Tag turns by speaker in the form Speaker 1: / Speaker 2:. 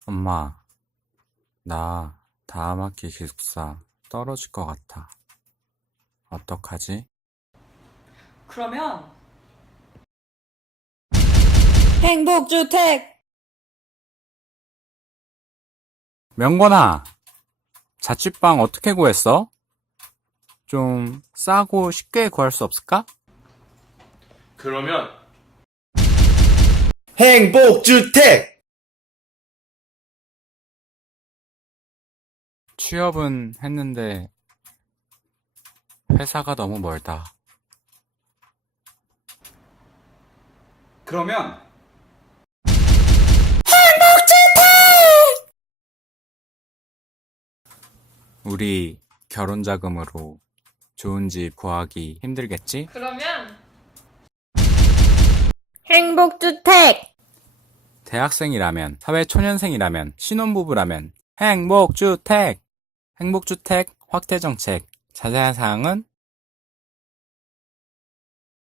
Speaker 1: 엄마, 나 다음 학기 기숙사 떨어질 것 같아. 어떡하지?
Speaker 2: 그러면
Speaker 3: 행복주택!
Speaker 1: 명건아, 자취방 어떻게 구했어? 좀 싸고 쉽게 구할 수 없을까?
Speaker 4: 그러면
Speaker 5: 행복주택!
Speaker 1: 취업은 했는데 회사가 너무 멀다.
Speaker 6: 그러면
Speaker 1: 우리 결혼 자금으로 좋은 집 구하기 힘들겠지?
Speaker 2: 그러면
Speaker 3: 행복주택!
Speaker 1: 대학생이라면, 사회초년생이라면, 신혼부부라면 행복주택! 행복주택 확대 정책. 자세한 사항은